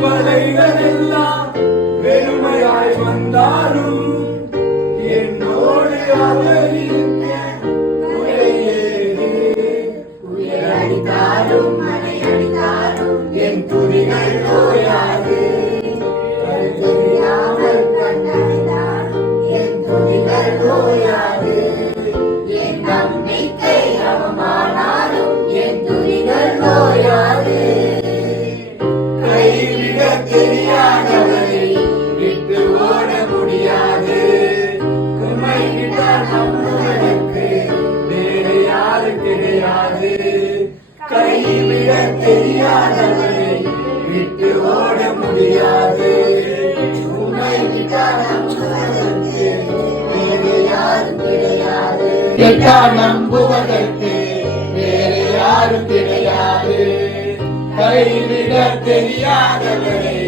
சூழ்நிலைகள் எல்லாம் வெறுமையாய் வந்தாலும் என்னோடு அவர் இருக்க குறையேது. புயல் அடித்தாலும் மழை அடித்தாலும் என் துதிகள் ஓயாது. தெரியாமல் கண்டறிந்தாலும் என் துதிகள் ஓயாது. என் நம்பிக்கை அவமானாலும் என் துதிகள் ஓயாது. கைவிட தெரியாதவரை விட்டு ஓட முடியாது. உம்மை விட நம்புவதற்கு வேறு யாரும் கிடையாது. கைவிட தெரியாதவரை விட்டு ஓட முடியாது. உம்மை விட நம்புவதற்கு வேறு யாரும் கிடையாது. நம்புவதற்கு வேறு யாரும் கிடையாது. கைவிட தெரியாதவரை